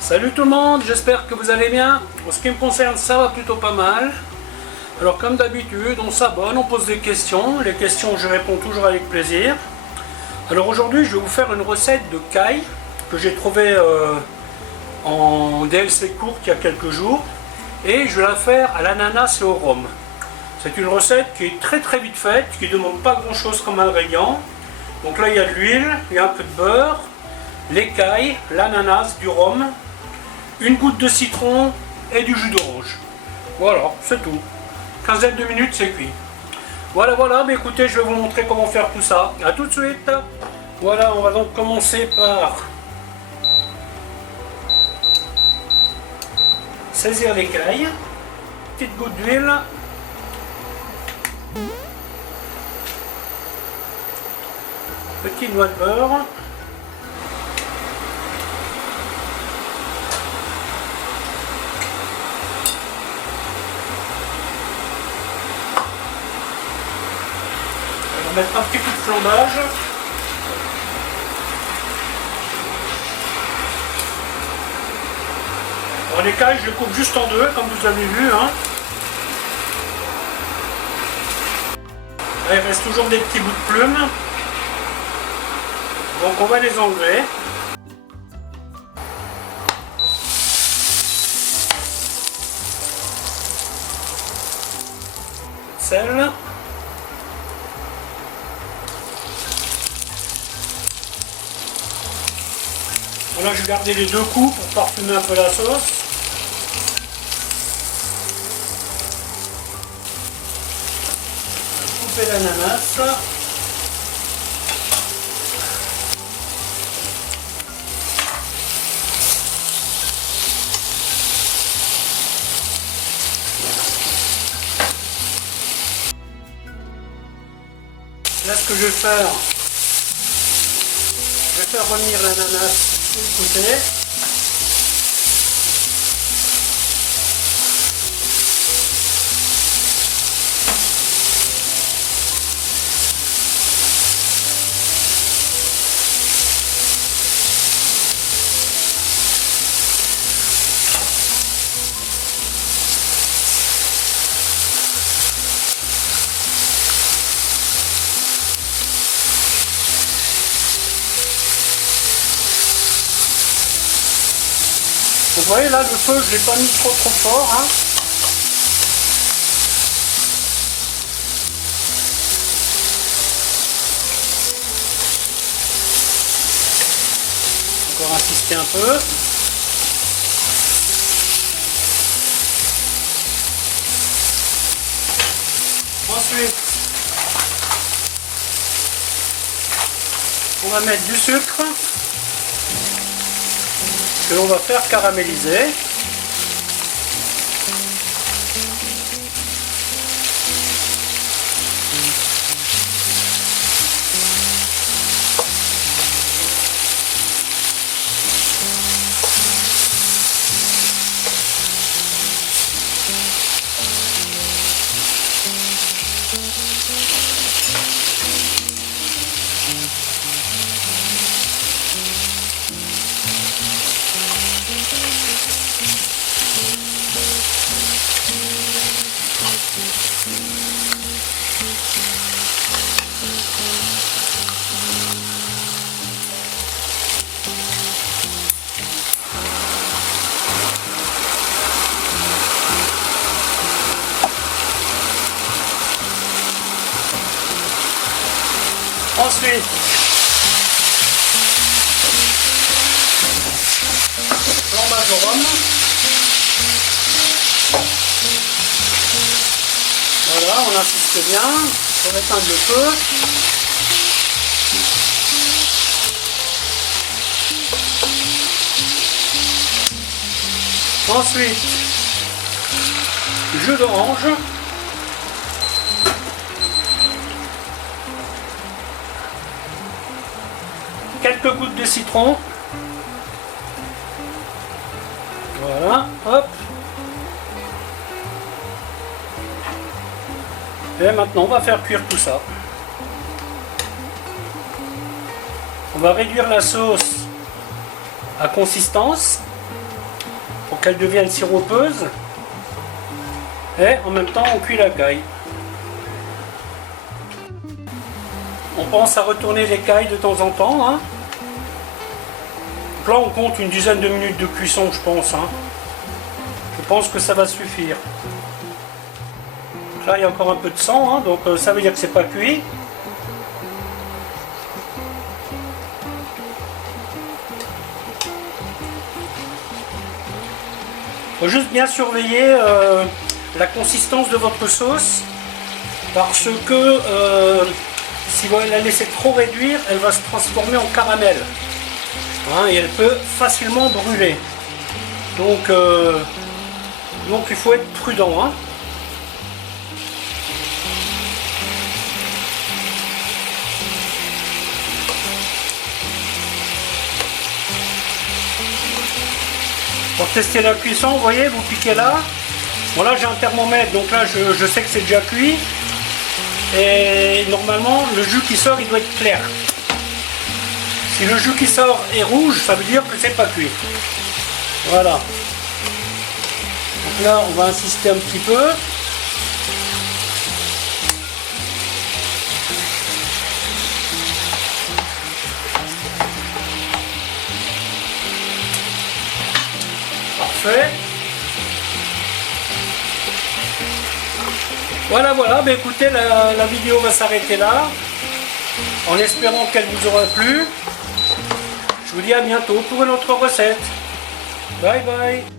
Salut tout le monde, j'espère que vous allez bien. En ce qui me concerne, ça va plutôt pas mal. Alors comme d'habitude, on s'abonne, on pose des questions. Les questions, je réponds toujours avec plaisir. Alors aujourd'hui, je vais vous faire une recette de caille que j'ai trouvée en DLC courte il y a quelques jours. Et je vais la faire à l'ananas et au rhum. C'est une recette qui est très vite faite, qui ne demande pas grand chose comme ingrédient. Donc là, il y a de l'huile, il y a un peu de beurre, l'écaille, l'ananas, du rhum, une goutte de citron et du jus d'orange. Voilà, c'est tout. Quinzaine de minutes, c'est cuit. Voilà, mais écoutez, je vais vous montrer comment faire tout ça. A tout de suite. Voilà, on va donc commencer par saisir l'écaille, petite goutte d'huile, petit noix de beurre, on va mettre un petit coup de flambage. Alors l'écaille, je le coupe juste en deux, comme vous avez vu. Là, il reste toujours des petits bouts de plumes. Donc on va les enlever. Sel. Voilà, je vais garder les deux coups pour parfumer un peu la sauce. Couper l'ananas. Là, ce que je vais faire revenir l'ananas sur le côté. Vous voyez là, le feu, je ne l'ai pas mis trop fort. Encore insister un peu. Ensuite, on va mettre du sucre que l'on va faire caraméliser. Ensuite, flambage au rhum. Voilà, on insiste bien, on éteint le feu. Ensuite, jus d'orange. Quelques gouttes de citron. Voilà, hop. Et maintenant, on va faire cuire tout ça. On va réduire la sauce à consistance. pour qu'elle devienne siropeuse. Et en même temps, on cuit la caille. On pense à retourner les cailles de temps en temps. Hein. Donc là, on compte une dizaine de minutes de cuisson, je pense. Hein. Je pense que ça va suffire. Donc là, il y a encore un peu de sang, hein, donc ça veut dire que c'est pas cuit. Il faut juste bien surveiller la consistance de votre sauce, parce que si vous la laissez trop réduire, elle va se transformer en caramel. Hein, et elle peut facilement brûler. Donc il faut être prudent. Hein. Pour tester la cuisson, vous voyez, vous piquez là. Bon là j'ai un thermomètre, donc là je sais que c'est déjà cuit. Et normalement le jus qui sort il doit être clair. Si le jus qui sort est rouge, ça veut dire que c'est pas cuit. Voilà. Donc là on va insister un petit peu. Parfait. Voilà, ben écoutez, la vidéo va s'arrêter là, en espérant qu'elle vous aura plu. Je vous dis à bientôt pour une autre recette. Bye bye.